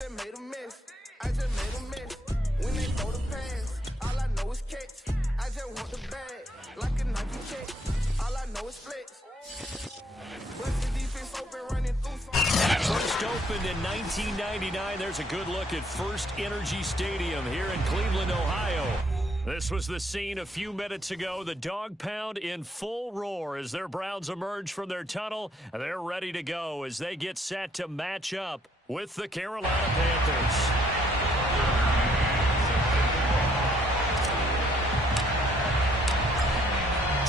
made a mess. I just made a mess. When they throw the pass, all I know is catch. I just want the bag, like a Nike check. All I know is flex. Bust the defense open, running through some. First opened in 1999. There's a good look at First Energy Stadium here in Cleveland, Ohio. This was the scene a few minutes ago. The dog pound in full roar as their Browns emerge from their tunnel. They're ready to go as they get set to match up with the Carolina Panthers.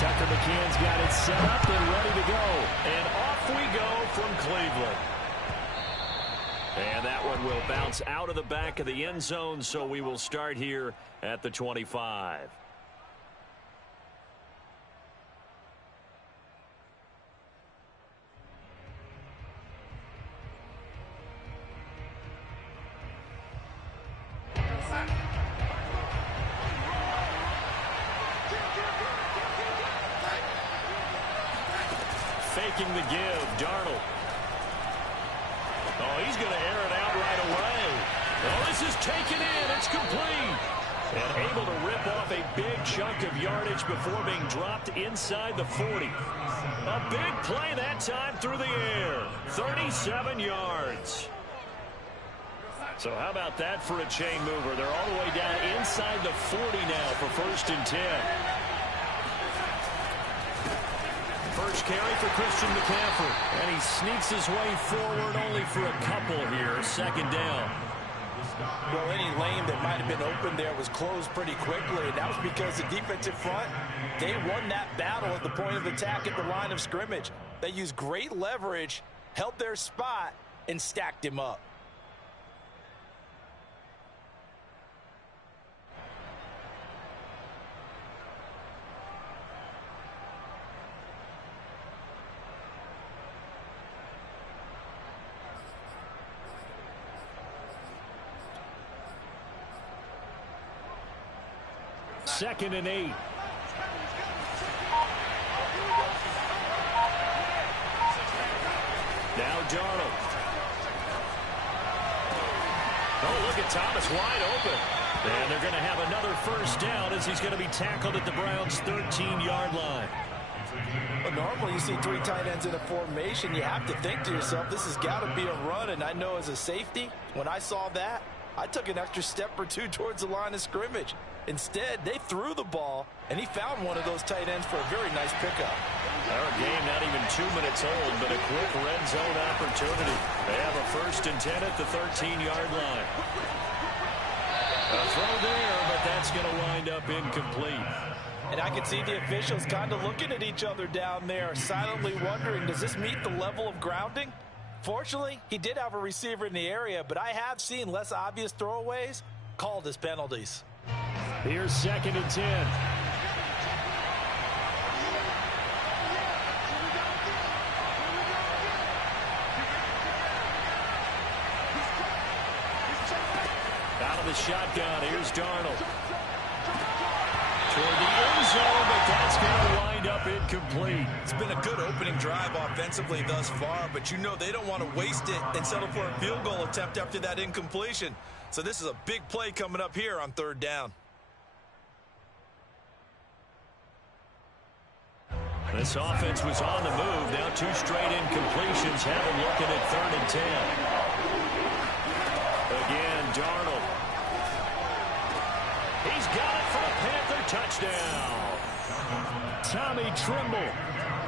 Tucker McCann's got it set up and ready to go. And off we go from Cleveland. And that one will bounce out of the back of the end zone, so we will start here at the 25. Faking the give, Darnold. Oh, he's going to air it out right away. Oh, this is taken in. It's complete. And able to rip off a big chunk of yardage before being dropped inside the 40. A big play that time through the air. 37 yards. So how about that for a chain mover? They're all the way down inside the 40 now for 1st and 10. First carry for Christian McCaffrey. And he sneaks his way forward only for a couple here. 2nd down. Well, any lane that might have been open there was closed pretty quickly. And that was because the defensive front, they won that battle at the point of attack at the line of scrimmage. They used great leverage, held their spot, and stacked him up. Second and 8. Now Darnold. Oh, look at Thomas wide open. And they're going to have another 1st down as he's going to be tackled at the Browns' 13-yard line. Well, normally you see 3 tight ends in a formation. You have to think to yourself, this has got to be a run. And I know as a safety, when I saw that, I took an extra step or two towards the line of scrimmage. Instead, they threw the ball, and he found one of those tight ends for a very nice pickup. Our game not even 2 minutes old, but a quick red zone opportunity. They have a 1st and 10 at the 13-yard line. A throw there, but that's going to wind up incomplete. And I can see the officials kind of looking at each other down there, silently wondering, does this meet the level of grounding? Fortunately, he did have a receiver in the area, but I have seen less obvious throwaways called as penalties. Here's 2nd and 10. Out of the shotgun, here's Darnold. Toward the end zone, but that's going to wind up incomplete. It's been a good opening drive offensively thus far, but you know they don't want to waste it and settle for a field goal attempt after that incompletion. So this is a big play coming up here on 3rd down. This offense was on the move. Now 2 straight incompletions have them looking at 3rd and 10. Again, Darnold. He's got it for a Panther touchdown. Tommy Tremble,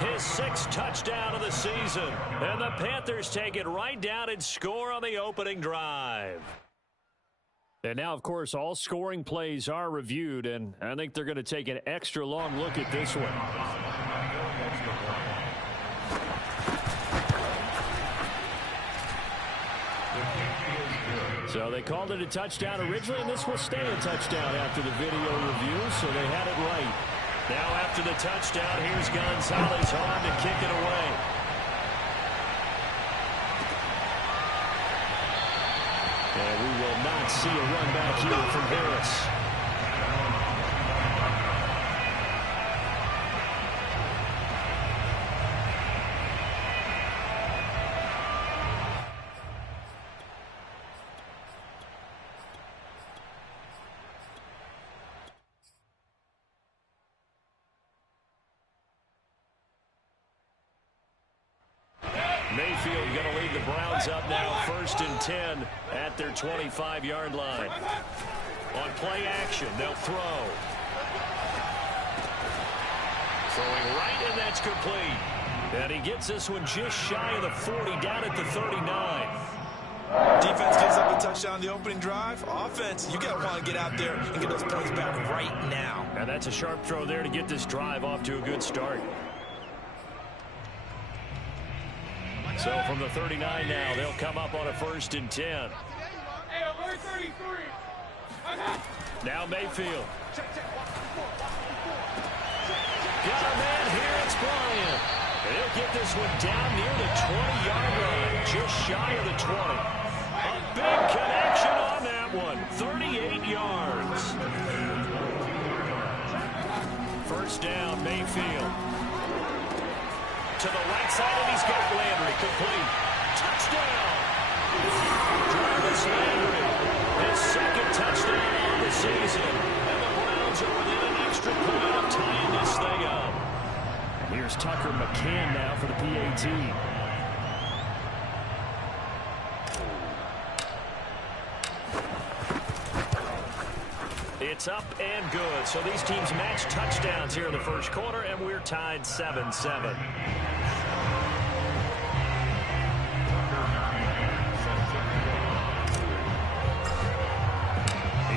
his 6th touchdown of the season. And the Panthers take it right down and score on the opening drive. And now, of course, all scoring plays are reviewed, and I think they're going to take an extra long look at this one. So they called it a touchdown originally, and this will stay a touchdown after the video review, so they had it right. Now after the touchdown, here's Gonzalez on to kick it away. And we will not see a run back here from Harris. Mayfield going to lead the Browns up now 1st and 10 at their 25-yard line. On play action, they'll throw. Throwing right, and that's complete. And he gets this one just shy of the 40, down at the 39. Defense gives up a touchdown on the opening drive. Offense, you got to want to get out there and get those points back right now. And that's a sharp throw there to get this drive off to a good start. So from the 39 now, they'll come up on a 1st and 10. Now Mayfield. Got a man here, it's Bryant. And he'll get this one down near the 20-yard line, just shy of the 20. A big connection on that one, 38 yards. First down, Mayfield. To the right side, and he's got Landry, complete. Touchdown! Jarvis Landry, his 2nd touchdown on the season. And the Browns are within an extra point of tying this thing up. Here's Tucker McCann now for the PAT. It's up and good. So these teams match touchdowns here in the 1st quarter, and we're tied 7-7.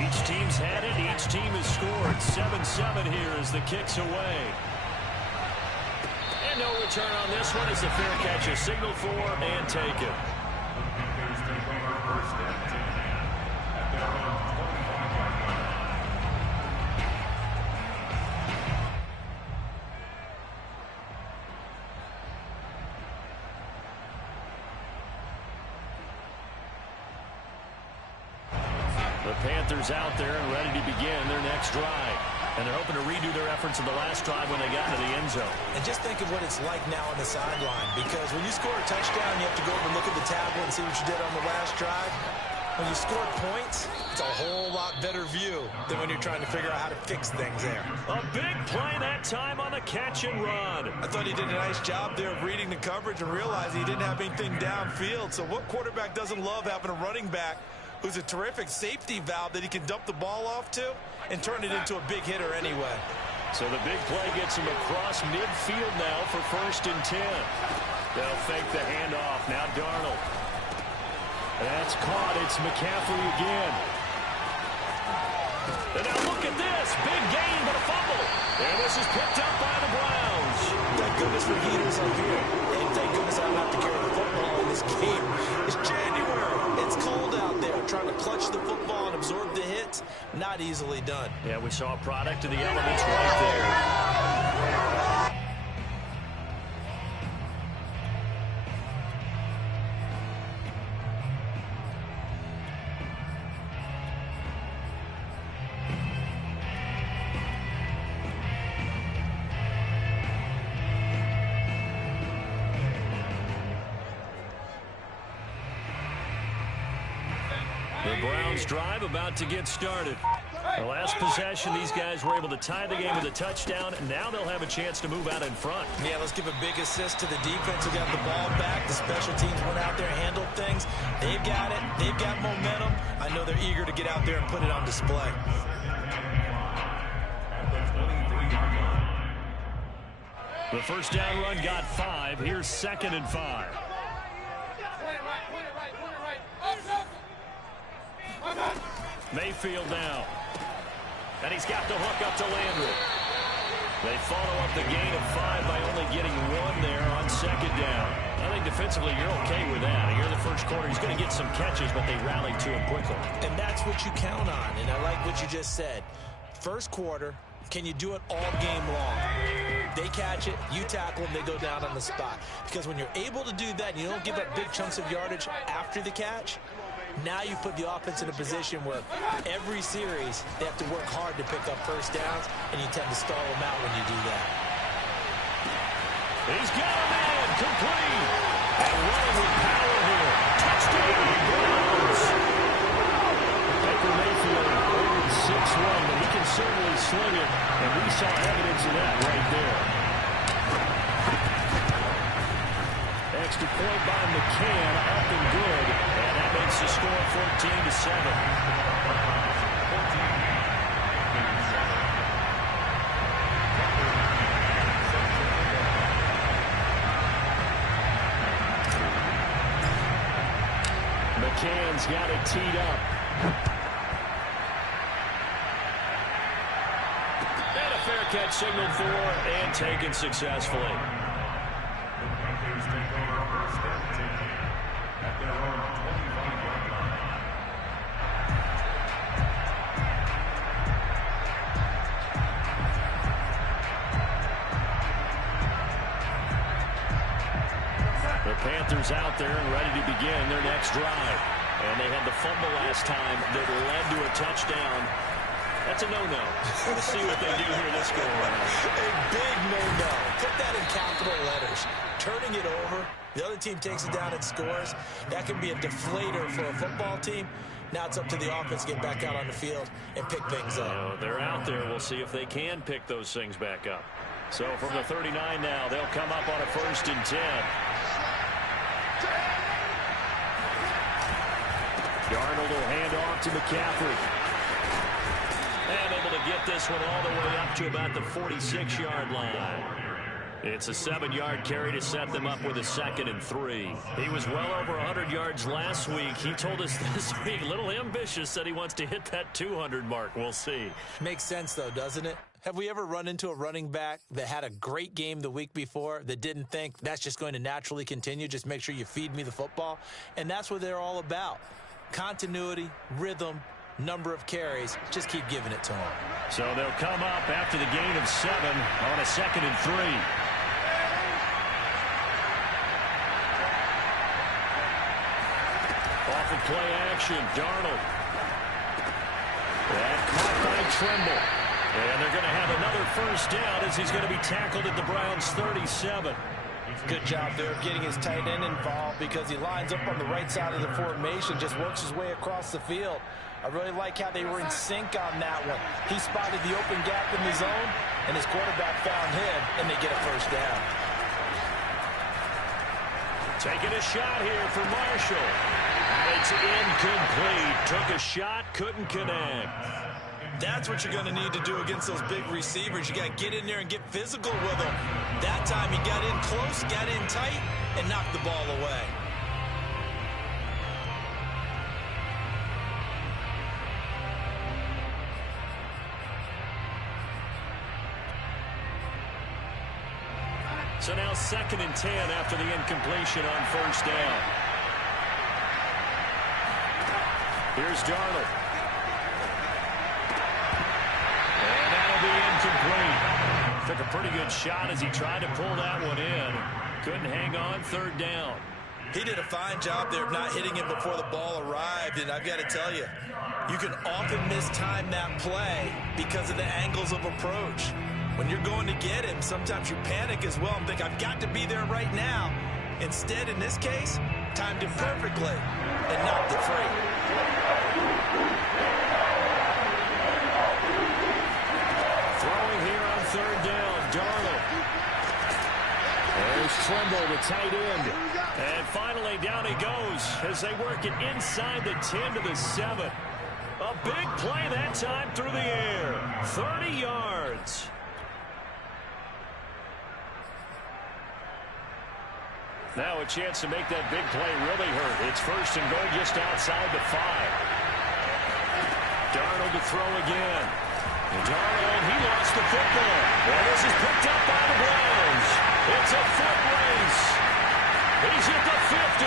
Each team's had it. Each team has scored. 7-7 here as the kick's away. And no return on this one as the fair catch is signaled for and taken. The Panthers out there and ready to begin their next drive. And they're hoping to redo their efforts in the last drive when they got to the end zone. And just think of what it's like now on the sideline, because when you score a touchdown, you have to go over and look at the tablet and see what you did on the last drive. When you score points, it's a whole lot better view than when you're trying to figure out how to fix things there. A big play that time on the catch and run. I thought he did a nice job there of reading the coverage and realizing he didn't have anything downfield. So what quarterback doesn't love having a running back who's a terrific safety valve that he can dump the ball off to and turn it into a big hitter anyway. So the big play gets him across midfield now for 1st and 10. They'll fake the handoff. Now Darnold. That's caught. It's McCaffrey again. And now look at this. Big gain, but a fumble. And this is picked up by the Browns. Thank goodness for heaters up here. And thank goodness I don't have to carry the football in this game. It's January. It's cold out there. Trying to clutch the football and absorb the hits, not easily done. Yeah, we saw a product of the elements right there. The Browns drive about to get started. The last possession, these guys were able to tie the game with a touchdown, and now they'll have a chance to move out in front. Yeah, let's give a big assist to the defense who got the ball back. The special teams went out there and handled things. They've got it. They've got momentum. I know they're eager to get out there and put it on display. The first down run got 5. Here's 2nd and 5. Mayfield now. And he's got the hook up to Landry. They follow up the gain of 5 by only getting 1 there on 2nd down. I think defensively you're okay with that. Here in the 1st quarter, he's going to get some catches, but they rallied to him quickly. And that's what you count on, and I like what you just said. 1st quarter, can you do it all game long? They catch it, you tackle them, they go down on the spot. Because when you're able to do that, and you don't give up big chunks of yardage after the catch, now you put the offense in a position where every series they have to work hard to pick up 1st downs, and you tend to stall them out when you do that. He's got a man, complete. And running with power here. Touchdown, Browns. Baker Mayfield ordered 6-1, but he can certainly sling it, and we saw evidence of that right there. Extra point by McCann, up and good. And that makes the score 14-7. McCann's got it teed up. And a fair catch signaled for and taken successfully. The Panthers out there and ready to begin their next drive. And they had the fumble last time that led to a touchdown. That's a no-no. Let's see what they do here this go around. A big no-no. Put that in capital letters. Turning it over. The other team takes it down and scores. That can be a deflator for a football team. Now it's up to the offense to get back out on the field and pick things up. They're out there. We'll see if they can pick those things back up. So from the 39 now, they'll come up on a 1st and 10. Darnold will hand off to McCaffrey. And able to get this one all the way up to about the 46-yard line. It's a 7-yard carry to set them up with a 2nd and 3. He was well over 100 yards last week. He told us this week, a little ambitious, said he wants to hit that 200 mark. We'll see. Makes sense, though, doesn't it? Have we ever run into a running back that had a great game the week before that didn't think that's just going to naturally continue? Just make sure you feed me the football. And that's what they're all about. Continuity, rhythm, number of carries. Just keep giving it to them. So they'll come up after the gain of 7 on a 2nd and 3. Off of play action, Darnold. And caught by Trimble. And they're going to have another 1st down as he's going to be tackled at the Browns' 37. Good job there of getting his tight end involved because he lines up on the right side of the formation, just works his way across the field. I really like how they were in sync on that one. He spotted the open gap in the zone, and his quarterback found him, and they get a 1st down. Taking a shot here for Marshall. It's incomplete. Took a shot, couldn't connect. That's what you're going to need to do against those big receivers. You got to get in there and get physical with them. That time he got in close, got in tight, and knocked the ball away. So now 2nd and 10 after the incompletion on 1st down. Here's Darnold. And that'll be incomplete. Took a pretty good shot as he tried to pull that one in. Couldn't hang on, 3rd down. He did a fine job there of not hitting him before the ball arrived, and I've got to tell you, you can often mistime that play because of the angles of approach. When you're going to get him, sometimes you panic as well and think, I've got to be there right now. Instead, in this case, timed him perfectly and knocked it free. Throwing here on 3rd down, Darnold. There's Trimble, the tight end. And finally, down he goes as they work it inside the 10 to the 7. A big play that time through the air. 30 yards. Now a chance to make that big play really hurt. It's 1st and goal just outside the 5. Darnold to throw again. And Darnold, he lost the football. And this is picked up by the Browns. It's a foot race. He's at the 50.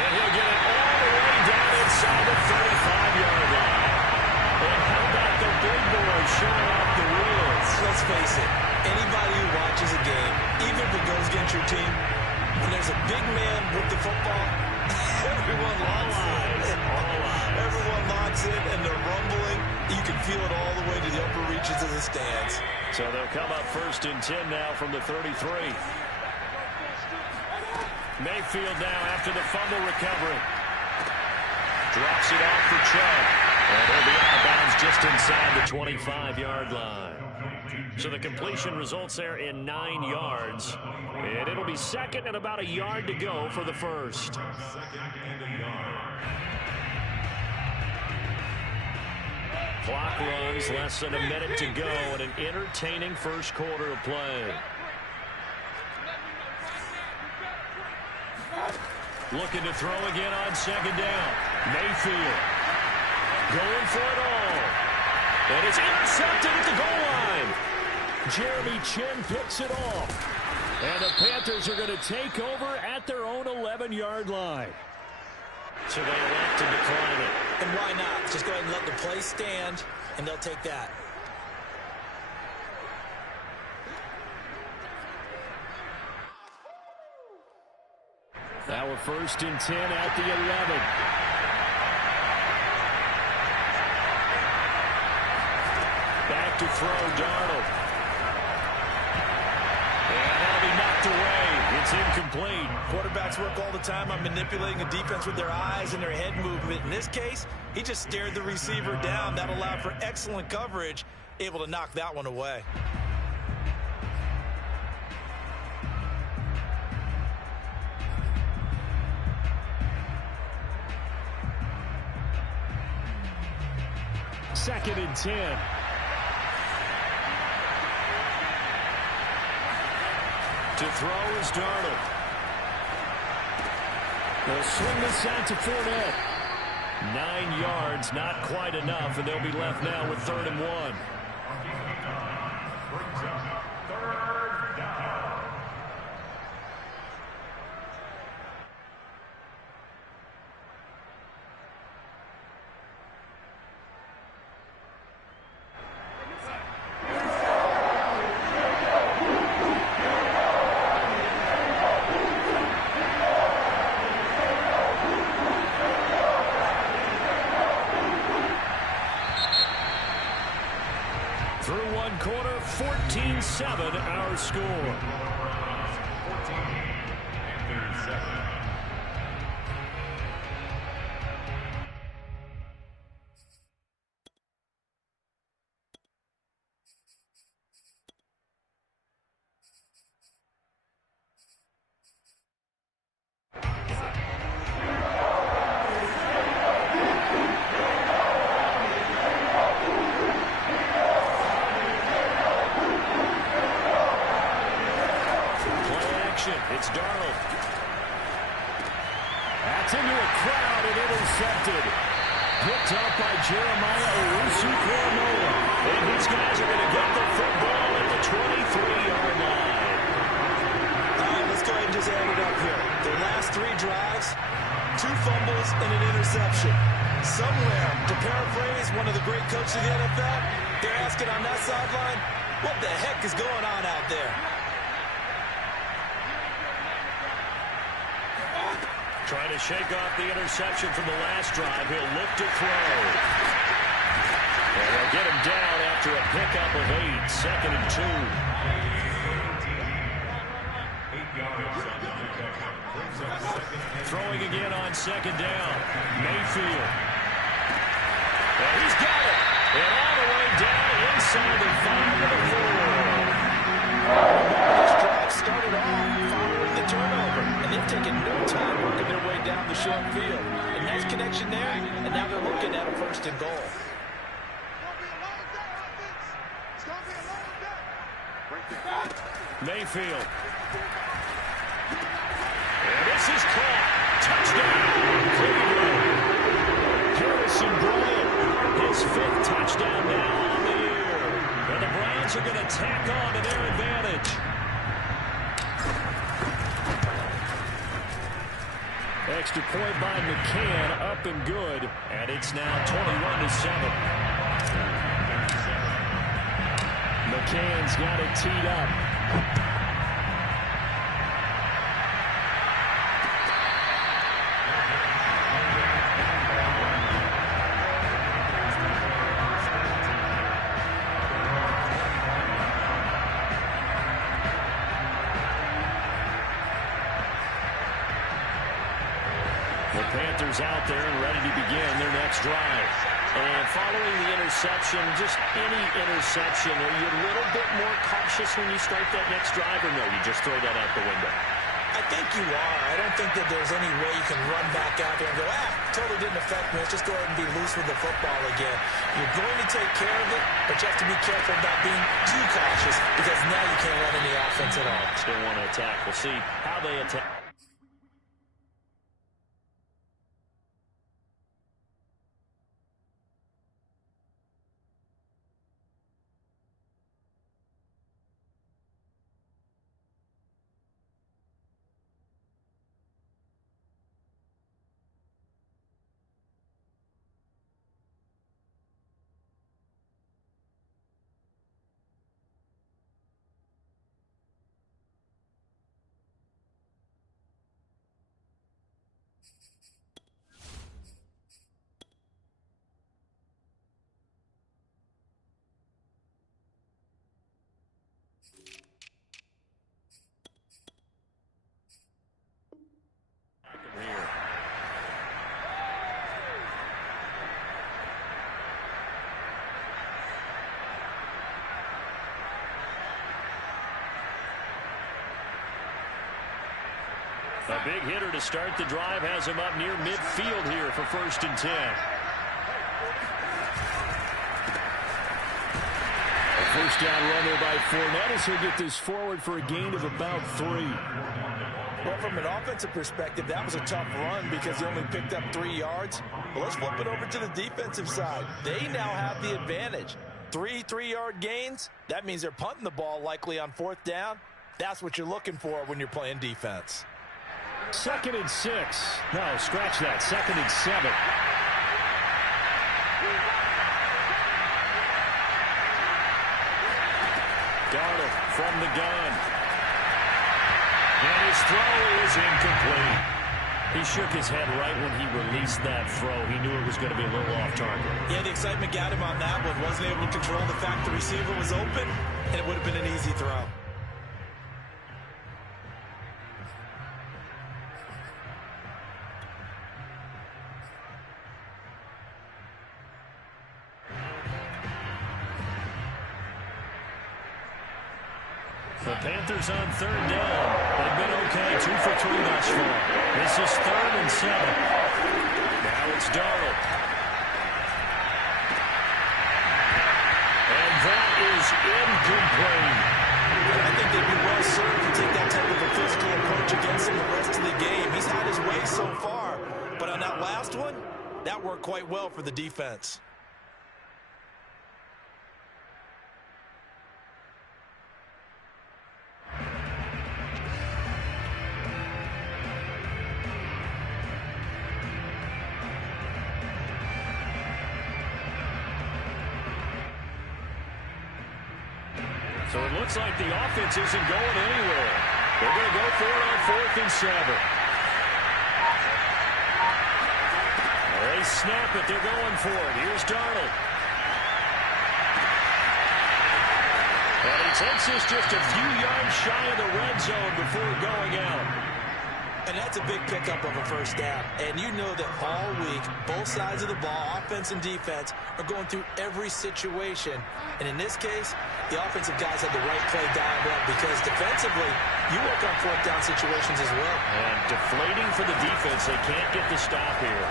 And he'll get it all the way down inside the 35-yard line. And how about the big boys showing off the wheels? Let's face it, anybody who watches a game, even if it goes against your team, when there's a big man with the football, everyone locks in. Everyone locks in, and they're rumbling. You can feel it all the way to the upper reaches of the stands. So they'll come up 1st and 10 now from the 33. Mayfield now after the fumble recovery. Drops it off for Chubb. And he'll be out of bounds just inside the 25-yard line. So the completion results there in 9 yards. And it'll be second and about a yard to go for the first. Clock runs, less than a minute to go, and an entertaining first quarter of play. Looking to throw again on second down. Mayfield going for it all. And it's intercepted at the goal line. Jeremy Chin picks it off. And the Panthers are going to take over at their own 11-yard line. So they elect to decline it. And why not? Just go ahead and let the play stand, and they'll take that. Now we're 1st and 10 at the 11. Back to throw, Darnold. And that'll be knocked away. It's incomplete. Quarterbacks work all the time on manipulating a defense with their eyes and their head movement. In this case, he just stared the receiver down. That allowed for excellent coverage, able to knock that one away. Second and 10. To throw is Darnold. They'll swing this out to Fournette. 9 yards, not quite enough, and they'll be left now with 3rd and 1. Through one quarter, 14-7 our score. It's Darnold. That's into a crowd and intercepted. Picked up by Jeremiah Owusu-Koramoah. And these guys are going to get the football at the 23-yard line. All right, let's go ahead and just add it up here. Their last 3 drives, 2 fumbles and an interception. Somewhere, to paraphrase one of the great coaches of the NFL, they're asking on that sideline, what the heck is going on out there? Trying to shake off the interception from the last drive. He'll look to throw. And they'll get him down after a pickup of 8. 2nd and 2. Throwing again on 2nd down. Mayfield. And he's got it. And all the way down inside the 5 to the 4. This drive started off following the turnover, and they've taken no time working their way down the short field. A nice connection there, and now they're looking at a 1st and goal. Mayfield. And this is caught. Touchdown, Cleveland. Harrison Bryant, his 5th touchdown now on the year. And the Browns are going to tack on to their advantage. Extra point by McCann, up and good. And it's now 21-7. McCann's got it teed up. The Panthers out there and ready to begin their next drive. And following the interception, just any interception, are you a little bit more cautious when you start that next drive, or no, you just throw that out the window? I think you are. I don't think that there's any way you can run back out there and go, totally didn't affect me. Let's just go ahead and be loose with the football again. You're going to take care of it, but you have to be careful about being too cautious because now you can't run any offense at all. Still want to attack. We'll see how they attack. A big hitter to start the drive has him up near midfield here for 1st and 10. A first down run there by Fournette as he'll get this forward for a gain of about 3. Well, from an offensive perspective, that was a tough run because he only picked up 3 yards. But let's flip it over to the defensive side. They now have the advantage. 3 3-yard gains. That means they're punting the ball likely on 4th down. That's what you're looking for when you're playing defense. 2nd and 6. No, scratch that. 2nd and 7. Darnold from the gun. And his throw is incomplete. He shook his head right when he released that throw. He knew it was going to be a little off target. Yeah, the excitement got him on that one. Wasn't able to control the fact the receiver was open, and it would have been an easy throw. The Panthers on 3rd down. They've been okay, 2 for 3 thus far. This is 3rd and 7. Now it's Darnold. And that is incomplete. And I think they'd be well served to take that type of a physical approach against him the rest of the game. He's had his way so far, but on that last one, that worked quite well for the defense. So it looks like the offense isn't going anywhere. They're going to go for it on 4th and 7. They snap it. They're going for it. Here's Darnold. And he takes this just a few yards shy of the red zone before going out. And that's a big pickup of a first down. And you know that all week, both sides of the ball, offense and defense, are going through every situation. And in this case, the offensive guys had the right play dialed up because defensively, you work on 4th down situations as well. And deflating for the defense. They can't get the stop here.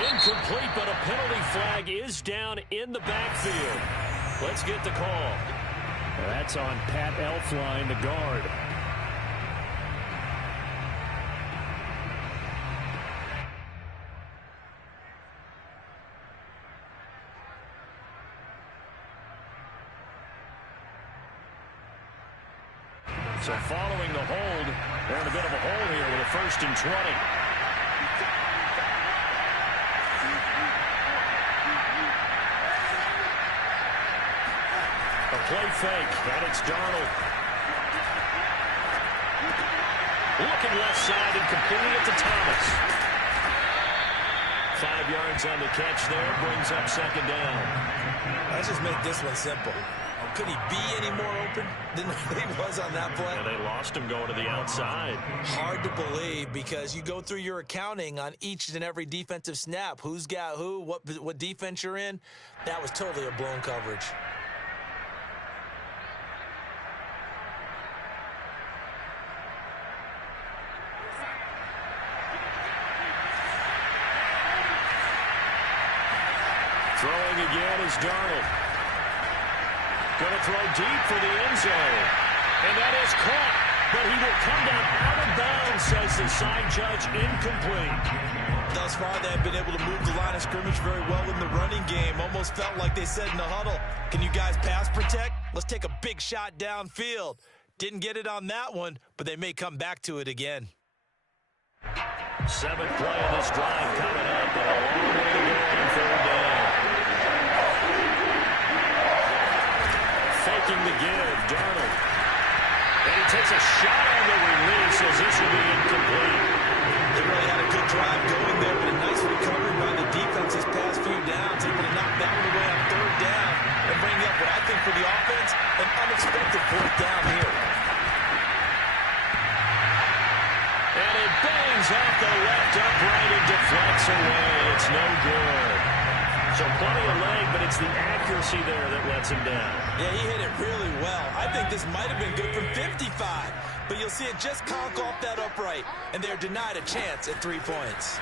Incomplete, but a penalty flag is down in the backfield. Let's get the call. That's on Pat Elflein, the guard. So following the hold, they're in a bit of a hole here with a 1st and 20. A play fake, and it's Darnold. Looking left side and completing it to Thomas. 5 yards on the catch there, brings up 2nd down. Let's just make this one simple. Could he be any more open than he was on that play? And they lost him going to the outside. Hard to believe because you go through your accounting on each and every defensive snap. Who's got who, what defense you're in. That was totally a blown coverage. Throwing again is Darnold. Going to throw deep for the end zone. And that is caught. But he will come down out of bounds, says the side judge. Incomplete. Thus far, they have been able to move the line of scrimmage very well in the running game. Almost felt like they said in the huddle, can you guys pass protect? Let's take a big shot downfield. Didn't get it on that one, but they may come back to it again. 7th play of this drive coming up. And a long way to go on 3rd down. Faking the give, Darnold. And he takes a shot on the release as this will be incomplete. They really had a good drive going there, but a nice recovery by the defense his past few downs, able to knock that one away on 3rd down and bring up what I think for the offense, an unexpected 4th down here. And it bangs off the left upright and deflects away. It's no good. So plenty of leg, but it's the accuracy there that lets him down. Yeah, he hit it really well. I think this might have been good from 55, but you'll see it just conk off that upright, and they're denied a chance at 3 points.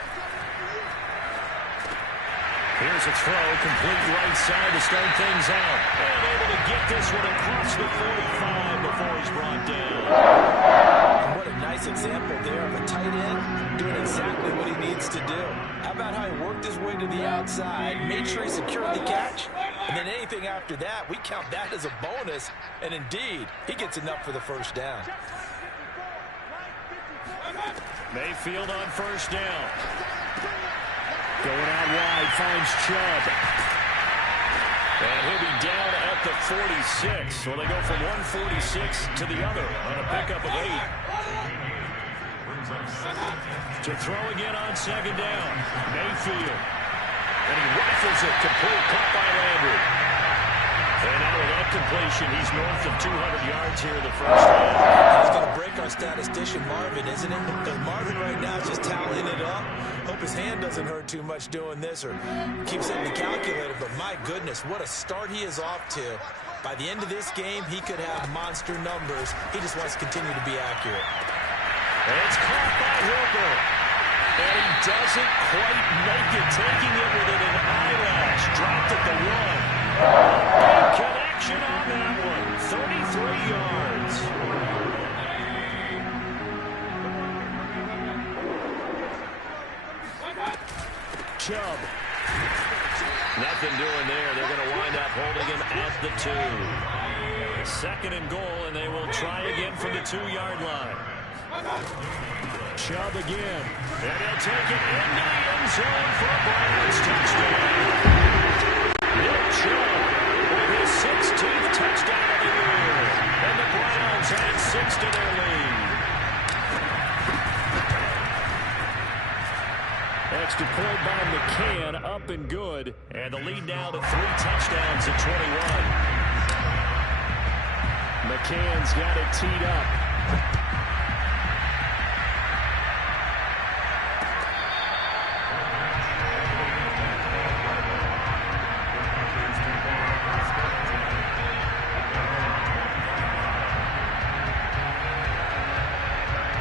Here's a throw, complete right side to start things out. And able to get this one across the 45 before he's brought down. And what a nice example there of a tight end doing exactly what he needs to do. How about how he worked his way to the outside, made sure he secured the catch, and then anything after that, we count that as a bonus. And indeed, he gets enough for the 1st down. Mayfield on 1st down. Going out wide, finds Chubb. And he'll be down at the 46. Well, they go from 146 to the other on a pickup of 8. To throw again on 2nd down. Mayfield. And he rifles it, complete, caught by Landry. And out of that completion, he's north of 200 yards here in the 1st half. He's going to break our statistician, Marvin, isn't it? Because Marvin right now is just tallying it up. Hope his hand doesn't hurt too much doing this or keeps it in the calculator. But my goodness, what a start he is off to. By the end of this game, he could have monster numbers. He just wants to continue to be accurate. And it's caught by Hooper. And he doesn't quite make it, taking it within an eyelash. Dropped at the 1. Big connection on that one. 33 yards. Chubb. Nothing doing there. They're going to wind up holding him at the 2. 2nd and goal, and they will try again from the 2-yard line. Chubb again. And he'll take it into the end zone for a Browns touchdown. Nick Chubb with his 16th touchdown of the year. And the Browns add 6 to their lead. Extra point by McCann, up and good. And the lead now to 3 touchdowns at 21. McCann's got it teed up.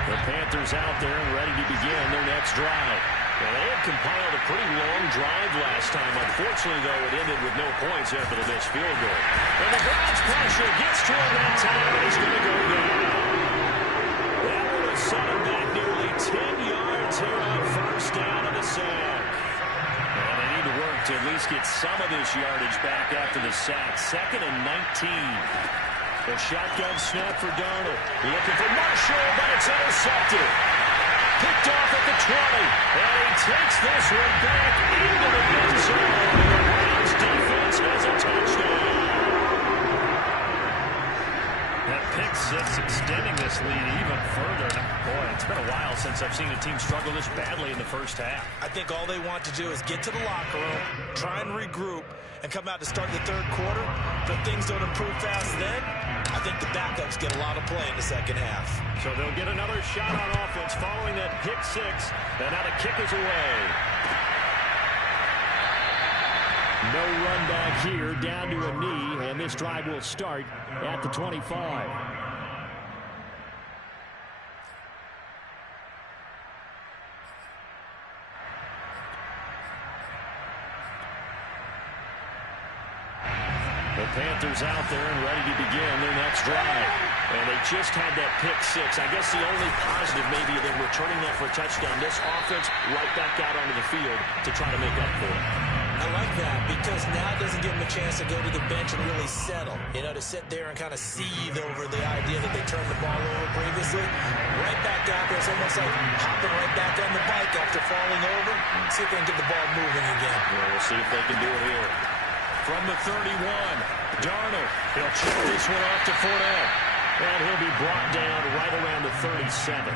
The Panthers out there and ready to begin their next drive. Well, they had compiled a pretty long drive last time. Unfortunately, though, it ended with no points after the missed field goal. And the Browns pressure gets to him that time, and he's going to go down. That would have set him back nearly 10 yards here on 1st down of the sack. And they need to work to at least get some of this yardage back after the sack. 2nd and 19. The shotgun snap for Darnold. Looking for Marshall, but it's intercepted. Picked off at the 20. And he takes this one back into the end zone. And the Browns defense has a touchdown. That pick six, extending this lead even further. Boy, it's been a while since I've seen a team struggle this badly in the first half. I think all they want to do is get to the locker room, try and regroup, and come out to start the third quarter. But things don't improve fast then. I think the backups get a lot of play in the second half. So they'll get another shot on offense following that pick six. And now the kick is away. No run back here, down to a knee, and this drive will start at the 25. The Panthers out there and ready to begin their next drive. And they just had that pick six. I guess the only positive maybe than returning that for a touchdown. This offense right back out onto the field to try to make up for it. I like that because now it doesn't give them a chance to go to the bench and really settle. You know, to sit there and kind of seethe over the idea that they turned the ball over previously. Right back out there. It's almost like hopping right back on the bike after falling over. See if they can get the ball moving again. Well, we'll see if they can do it here. From the 31, Darnold. He'll chip this one off to Fournette. And he'll be brought down right around the 37.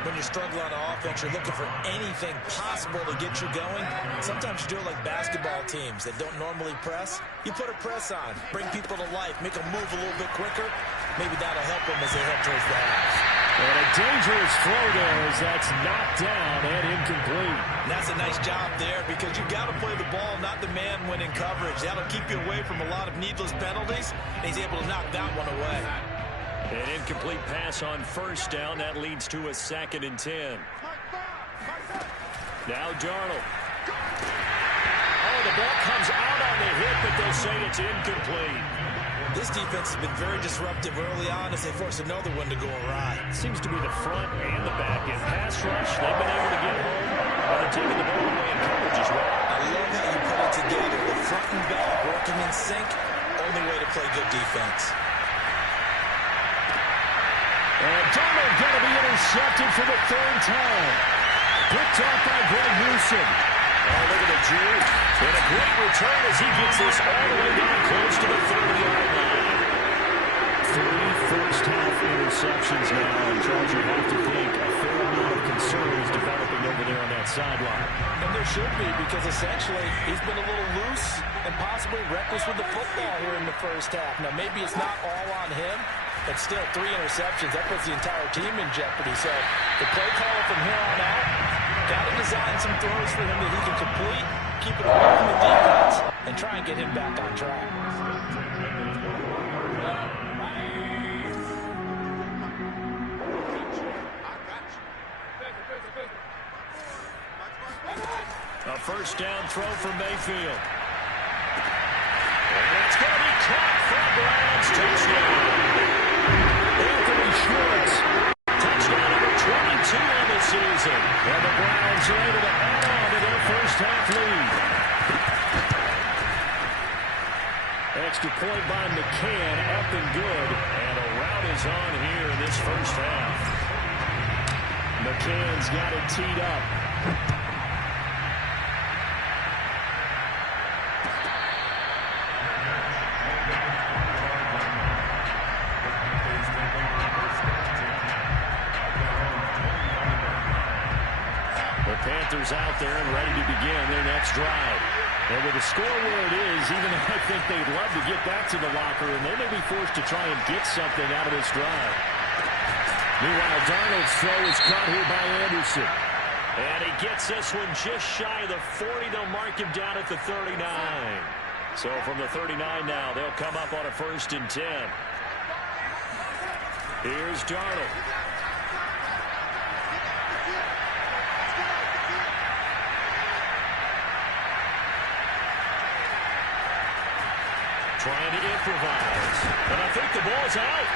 When you struggle on offense, you're looking for anything possible to get you going. Sometimes you do it like basketball teams that don't normally press. You put a press on, bring people to life, make them move a little bit quicker. Maybe that'll help them as they head towards the half. And a dangerous throw there as that's knocked down and incomplete. And that's a nice job there because you've got to play the ball, not the man when in coverage. That'll keep you away from a lot of needless penalties, and he's able to knock that one away. An incomplete pass on first down. That leads to a 2nd and 10. Now Darnold. Oh, the ball comes out on the hit, but they'll say it's incomplete. This defense has been very disruptive early on as they force another one to go awry. Seems to be the front and the back end. Pass rush, they've been able to get home. And they're taking the ball away in coverage as well. I love how you put it together. The front and back working in sync. Only way to play good defense. And Darnold going to be intercepted for the 3rd time. Picked off by Greg Newsom. Oh, look at the juke. And a great return as he gets this all the way down close to the 30-yard line. 3 first-half interceptions now, and Charles, you have to think a fair amount of concern is developing over there on that sideline. And there should be, because essentially he's been a little loose and possibly reckless with the football here in the first half. Now, maybe it's not all on him, but still 3 interceptions. That puts the entire team in jeopardy. So the play caller from here on out got to design some throws for him that he can complete, keep it away from the defense, and try and get him back on track. A first down throw for Mayfield. And it's going to be caught for a Browns touchdown. Anthony Schwartz, touchdown number 22 on the season. And the Browns are able to add on to their first half lead. Extra point by McCann, up and good. And a rout is on here in this first half. McCann's got it teed up. Panthers out there and ready to begin their next drive. And with the score where it is, even though I think they'd love to get back to the locker room, they may be forced to try and get something out of this drive. Meanwhile, Darnold's throw is caught here by Anderson. And he gets this one just shy of the 40. They'll mark him down at the 39. So from the 39 now, they'll come up on a 1st and 10. Here's Darnold. Trying to improvise. And I think the ball's out.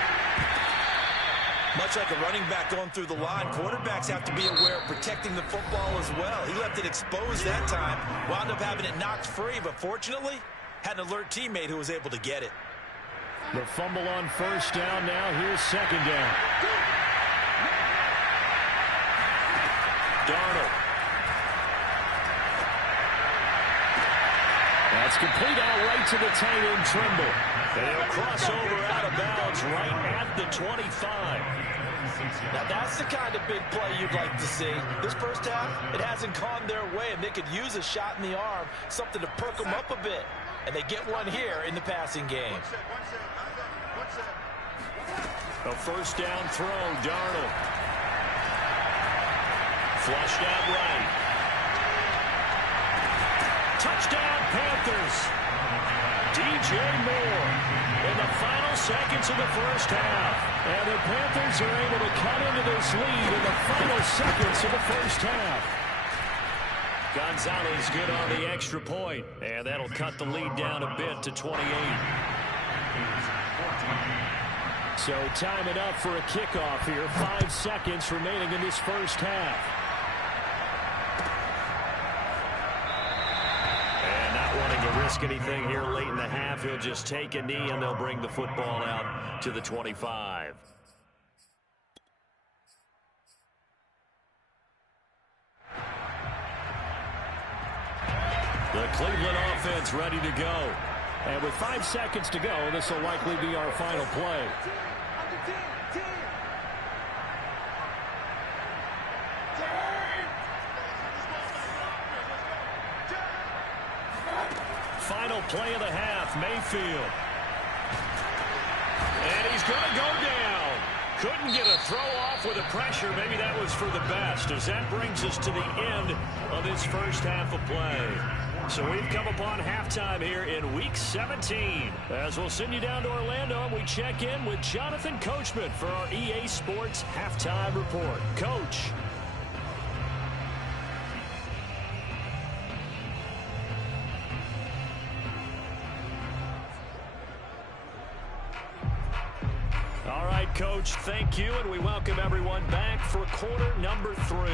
Much like a running back going through the line, quarterbacks have to be aware of protecting the football as well. He left it exposed that time, wound up having it knocked free, but fortunately, had an alert teammate who was able to get it. The fumble on first down now. Here's 2nd down. Darnold. That's It's complete out right to the tight end, Trimble. And he'll cross over out of bounds right at the 25. Now that's the kind of big play you'd like to see. This first half, it hasn't gone their way, and they could use a shot in the arm, something to perk them up a bit. And they get one here in the passing game. A first down throw, Darnold. Flushed out right. Touchdown, Panthers. DJ Moore in the final seconds of the first half. And the Panthers are able to cut into this lead in the final seconds of the first half. Gonzalez good on the extra point. And that'll cut the lead down a bit to 28. So time it up for a kickoff here. 5 seconds remaining in this first half. And not wanting to risk anything here late in the half, he'll just take a knee and they'll bring the football out to the 25. The Cleveland offense ready to go. And with 5 seconds to go, this will likely be our final play. Final play of the half, Mayfield. And he's going to go down. Couldn't get a throw off with the pressure. Maybe that was for the best, as that brings us to the end of this first half of play. So we've come upon halftime here in Week 17. As we'll send you down to Orlando, and we check in with Jonathan Coachman for our EA Sports Halftime Report. Coach. All right, Coach, thank you, and we welcome everyone back for quarter number 3.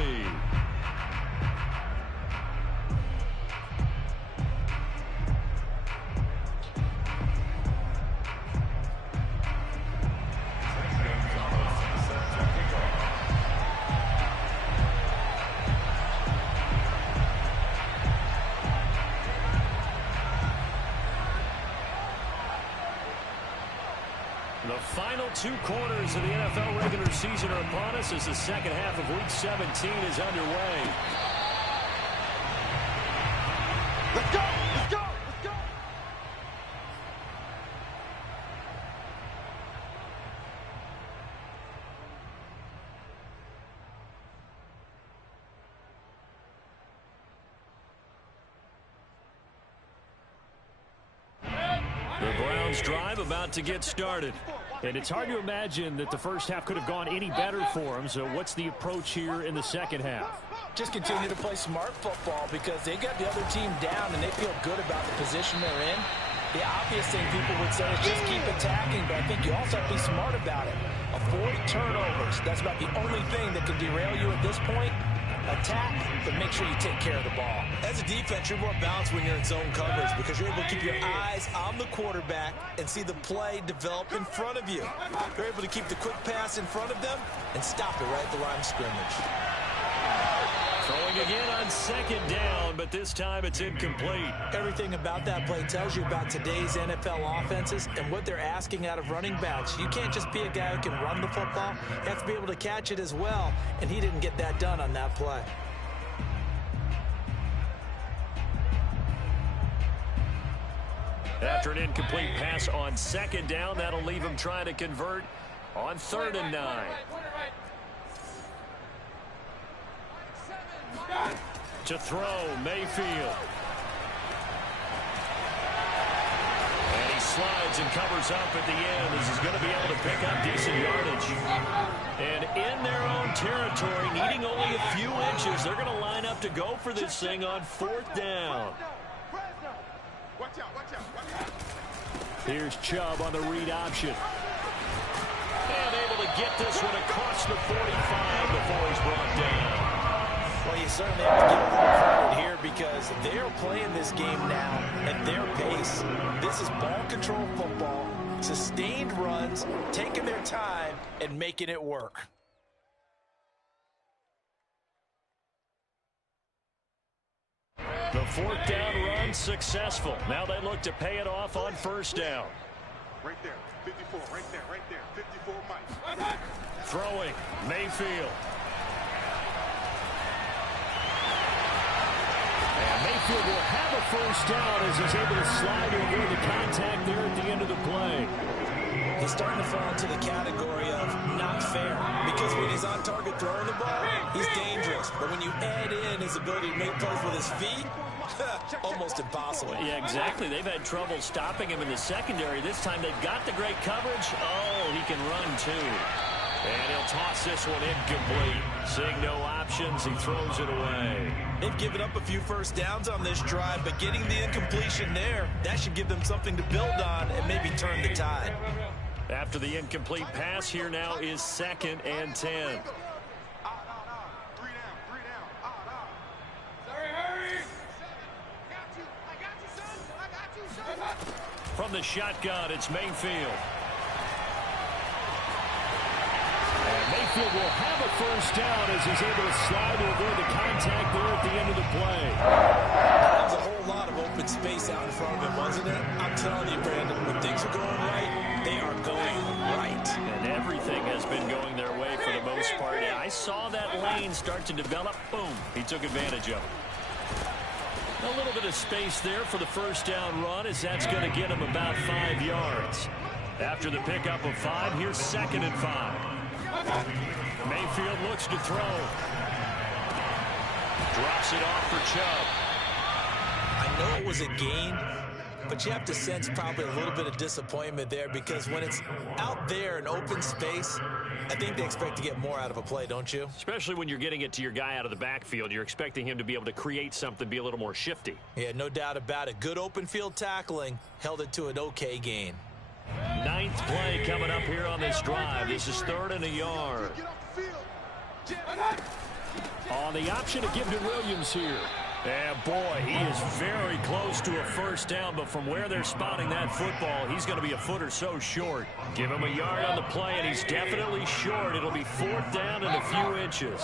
The final 2 quarters of the NFL regular season are upon us as the second half of Week 17 is underway. Let's go! Let's go! Let's go! The Browns drive about to get started. And it's hard to imagine that the first half could have gone any better for them. So what's the approach here in the second half? Just continue to play smart football because they got the other team down and they feel good about the position they're in. The obvious thing people would say is just keep attacking, but I think you also have to be smart about it. Avoid turnovers. That's about the only thing that can derail you at this point. Attack, but make sure you take care of the ball. As a defense, you're more balanced when you're in zone coverage because you're able to keep your eyes on the quarterback and see the play develop in front of you. You're able to keep the quick pass in front of them and stop it right at the line of scrimmage. Throwing again on second down, but this time it's incomplete. Everything about that play tells you about today's NFL offenses and what they're asking out of running backs. You can't just be a guy who can run the football. You have to be able to catch it as well, and he didn't get that done on that play. After an incomplete pass on second down, that'll leave him trying to convert on 3rd and 9. To throw, Mayfield. And he slides and covers up at the end as he's going to be able to pick up decent yardage. And in their own territory, needing only a few inches, they're going to line up to go for this thing on 4th down. Here's Chubb on the read option. And able to get this one across the 45 before he's brought down. Well, you certainly have to give a little credit here because they're playing this game now at their pace. This is ball control football, sustained runs, taking their time, and making it work. The fourth down run successful. Now they look to pay it off on first down. Right there, 54, right there, 54, Mike. Throwing, Mayfield. And Mayfield will have a first down as he's able to slide to avoid the contact there at the end of the play. He's starting to fall into the category of not fair, because when he's on target throwing the ball, he's dangerous. But when you add in his ability to make plays with his feet, almost impossible. Yeah, exactly. They've had trouble stopping him in the secondary. This time they've got the great coverage. Oh, he can run too. And he'll toss this one incomplete. Seeing no options, he throws it away. They've given up a few first downs on this drive, but getting the incompletion there, that should give them something to build on and maybe turn the tide. After the incomplete pass, here now is 2nd and 10. Three down. Sorry, hurry. I got you, son. From the shotgun, it's Mayfield. And Mayfield will have a first down as he's able to slide to avoid the contact there at the end of the play. That was a whole lot of open space out in front of him, wasn't it? I'm telling you, Brandon, when things are going right, they are going right. And everything has been going their way for the most part. Yeah, I saw that lane start to develop. Boom. He took advantage of it. A little bit of space there for the first down run, as that's going to get him about 5 yards. After the pickup of 5, here's 2nd and 5. Mayfield looks to throw. Drops it off for Chubb. I know it was a gain, but you have to sense probably a little bit of disappointment there, because when it's out there in open space, I think they expect to get more out of a play, don't you? Especially when you're getting it to your guy out of the backfield. You're expecting him to be able to create something, be a little more shifty. Yeah, no doubt about it. Good open field tackling held it to an okay gain. 9th play coming up here on this drive. This is 3rd and a yard. On the option to give to Williams here. And boy, he is very close to a first down, but from where they're spotting that football, he's going to be a foot or so short. Give him a yard on the play, and he's definitely short. It'll be 4th down and a few inches.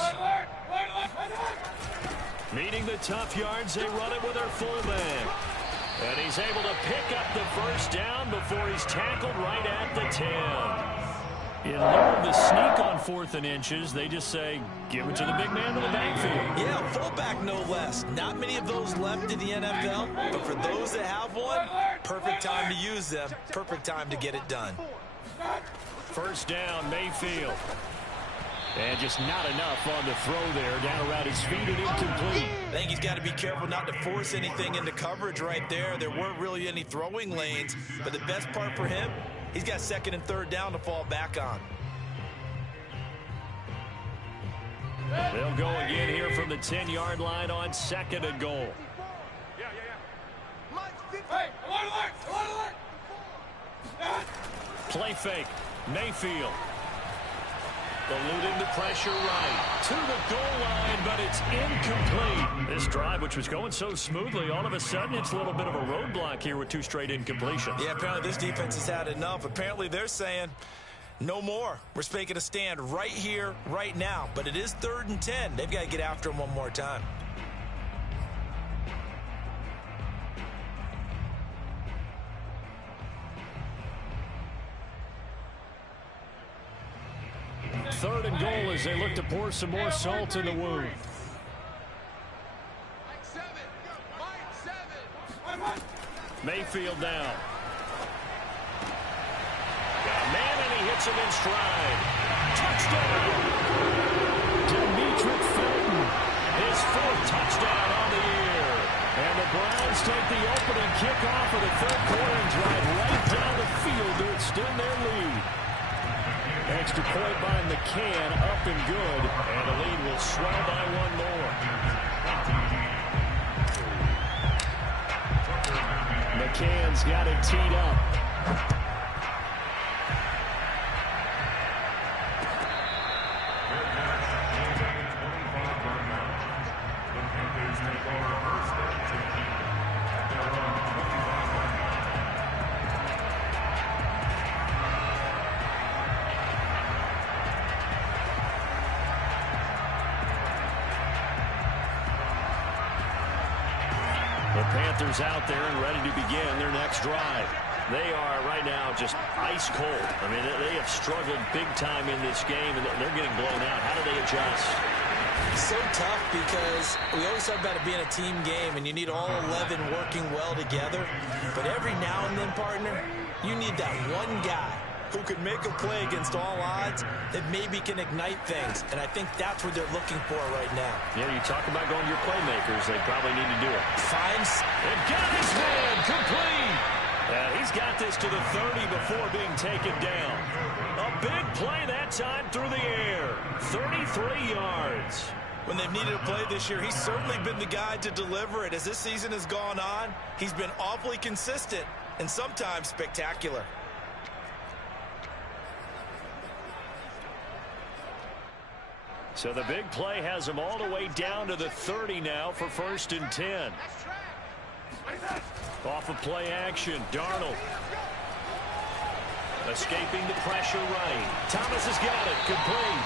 Meeting the tough yards, they run it with their fullback. And he's able to pick up the first down before he's tackled right at the 10. In lieu of the sneak on 4th and inches, they just say, give it to the big man in the backfield. Yeah, fullback no less. Not many of those left in the NFL, but for those that have one, perfect time to use them, perfect time to get it done. First down, Mayfield. And just not enough on the throw there. Down around his feet and incomplete. I think he's got to be careful not to force anything into coverage right there. There weren't really any throwing lanes, but the best part for him, he's got 2nd and 3rd down to fall back on. They'll go again here from the 10-yard line on 2nd and goal. Hey, Play fake. Mayfield. Eluding the pressure right to the goal line, but it's incomplete. This drive, which was going so smoothly, all of a sudden it's a little bit of a roadblock here with 2 straight incompletions. Yeah, apparently this defense has had enough. Apparently they're saying, no more. We're making a stand right here, right now. But it is 3rd and 10. They've got to get after him one more time. Third and goal as they look to pour some more salt in the wound. Mayfield down. Got a man, and he hits him in stride. Touchdown! Demetric Felton, his 4th touchdown on the year. And the Browns take the opening kickoff of the 3rd quarter and drive right down the field to extend their lead. Extra point by McCann, up and good, and the lead will swell by 1 more. McCann's got it teed up. The Panthers out there and ready to begin their next drive. They are right now just ice cold. I mean, they have struggled big time in this game, and they're getting blown out. How do they adjust? It's so tough because we always talk about it being a team game, and you need all 11 working well together. But every now and then, partner, you need that one guy who can make a play against all odds that maybe can ignite things. And I think that's what they're looking for right now. Yeah, you talk about going to your playmakers. They probably need to do it. They've got his man complete. He's got this to the 30 before being taken down. A big play that time through the air. 33 yards. When they've needed a play this year, he's certainly been the guy to deliver it. As this season has gone on, he's been awfully consistent and sometimes spectacular. So the big play has him all the way down to the 30 now for 1st and 10. Off of play action, Darnold. Escaping the pressure right. Thomas has got it, complete.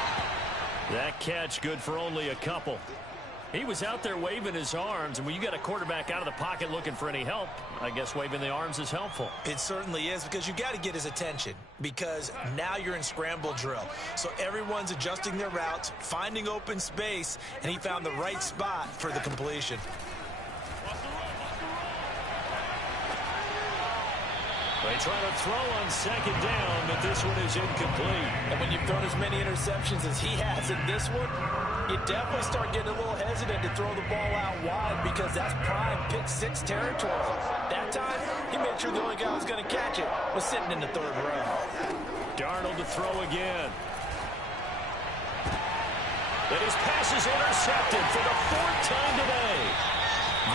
That catch good for only a couple. He was out there waving his arms, and when you got a quarterback out of the pocket looking for any help, I guess waving the arms is helpful. It certainly is, because you got to get his attention, because now you're in scramble drill. So everyone's adjusting their routes, finding open space, and he found the right spot for the completion. They try to throw on 2nd down, but this one is incomplete. And when you've thrown as many interceptions as he has in this one, you definitely start getting a little hesitant to throw the ball out wide, because that's prime pick 6 territory. That time, he made sure the only guy who was going to catch it was sitting in the 3rd row. Darnold to throw again. And his pass is intercepted for the 4th time today.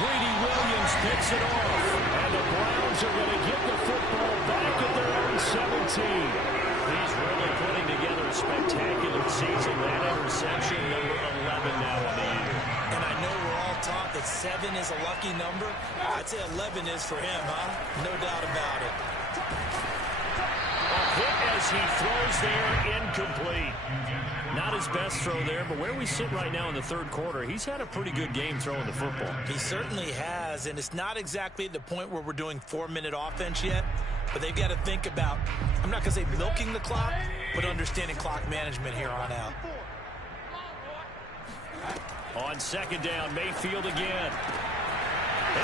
Greedy Williams picks it off, and the Browns are going to get the football back at their own 17. He's really putting together a spectacular season. That interception, number 11 now on the year. And I know we're all taught that 7 is a lucky number. I'd say 11 is for him, huh? No doubt about it. A hit as he throws there, incomplete. Not his best throw there, but where we sit right now in the 3rd quarter, he's had a pretty good game throwing the football. He certainly has, and it's not exactly at the point where we're doing 4-minute offense yet, but they've got to think about, I'm not going to say milking the clock, but understanding clock management here on out. On 2nd down, Mayfield again.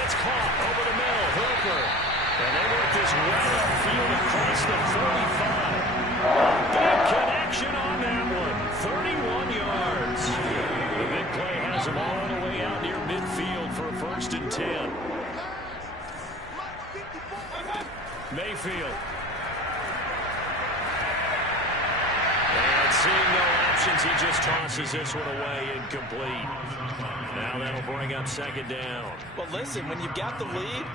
It's caught over the middle, Hooper. And they work this right upfield across the 45. A big connection on that one. 31 yards. The big play has them all the way out near midfield for a 1st and 10. Mayfield. And seeing no options, he just tosses this one away, incomplete. Now that'll bring up 2nd down. Well, listen, when you've got the lead,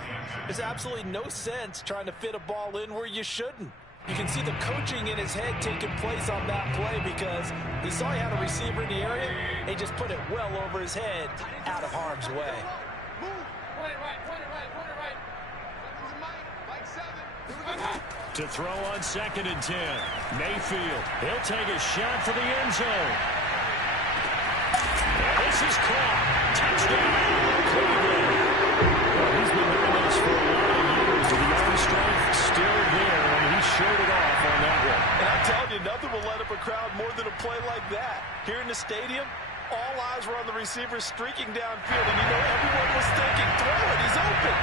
there's absolutely no sense trying to fit a ball in where you shouldn't. You can see the coaching in his head taking place on that play, because he saw he had a receiver in the area, and he just put it well over his head, out of harm's way. To throw on 2nd and 10. Mayfield. He'll take a shot for the end zone. And this is caught. Touchdown, Cleveland. Well, he's been doing this for a lot of years. The arm strength still there, and he showed it off on that one. And I'm telling you, nothing will light up a crowd more than a play like that. Here in the stadium, all eyes were on the receiver streaking downfield, and you know everyone was thinking, throw it, he's open.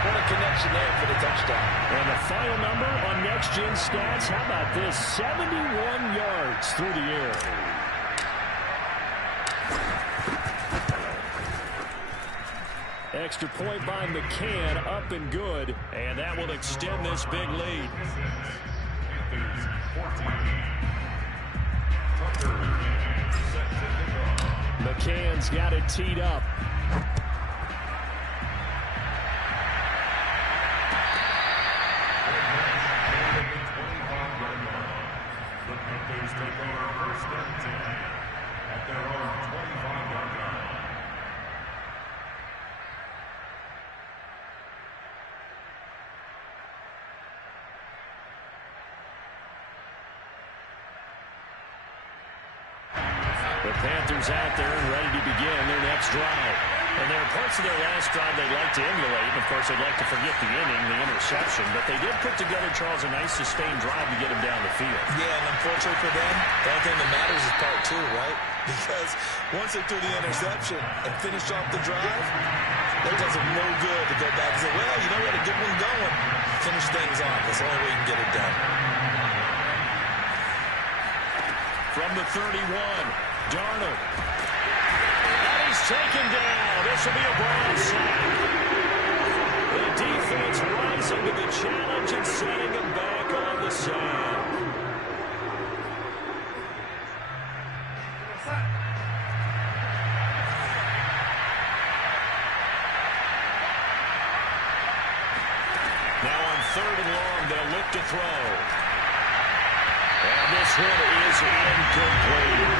What a connection there for the touchdown. And the final number on Next Gen Stats, how about this? 71 yards through the air. Extra point by McCann, up and good. And that will extend this big lead. McCann's got it teed up. The Panthers take over 1st and 10 at their own 25-yard line. The Panthers out there and ready to begin their next drive. And there are parts of their last drive they'd like to emulate. And, of course, they'd like to forget the inning, the interception. But they did put together, Charles, a nice sustained drive to get him down the field. Yeah, and unfortunately for them, the only thing that matters is part two, right? Because once they threw the interception and finished off the drive, that does them no good to go back and say, well, you know, we had a good one going. Finish things off. That's the only way you can get it done. From the 31, Darnold. And he's taken down. This will be a Brown sack. The defense rising to the challenge and setting him back on the sand. Now on 3rd and long, they'll look to throw. And this one is incomplete.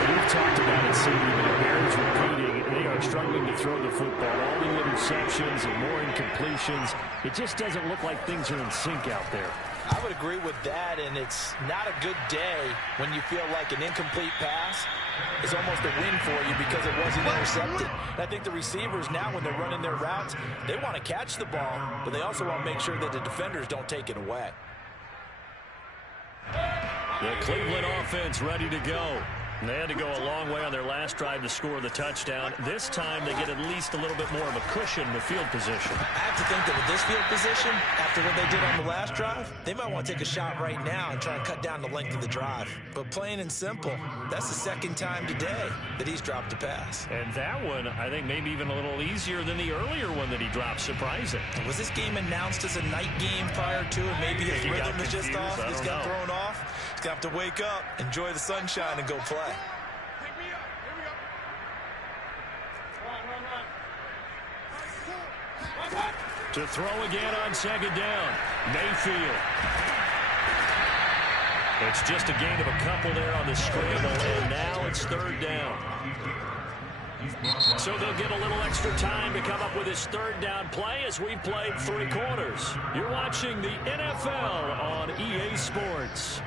We've talked about it, Steve, but it bears repeating. They are struggling to throw the football. All the interceptions and more incompletions. It just doesn't look like things are in sync out there. I would agree with that, and it's not a good day when you feel like an incomplete pass is almost a win for you because it wasn't intercepted. And I think the receivers now, when they're running their routes, they want to catch the ball, but they also want to make sure that the defenders don't take it away. The Cleveland offense ready to go. And they had to go a long way on their last drive to score the touchdown. This time they get at least a little bit more of a cushion in the field position. I have to think that with this field position, after what they did on the last drive, they might want to take a shot right now and try and cut down the length of the drive. But plain and simple, that's the second time today that he's dropped a pass. And that one, I think, maybe even a little easier than the earlier one that he dropped. Surprising. Was this game announced as a night game prior to, and maybe his rhythm is just off? He's got thrown off. He's going to have to wake up, enjoy the sunshine, and go play. To throw again on 2nd down. Mayfield. It's just a gain of a couple there on the scramble, and now it's 3rd down. So they'll get a little extra time to come up with his 3rd down play as we played 3 quarters. You're watching the NFL on EA Sports.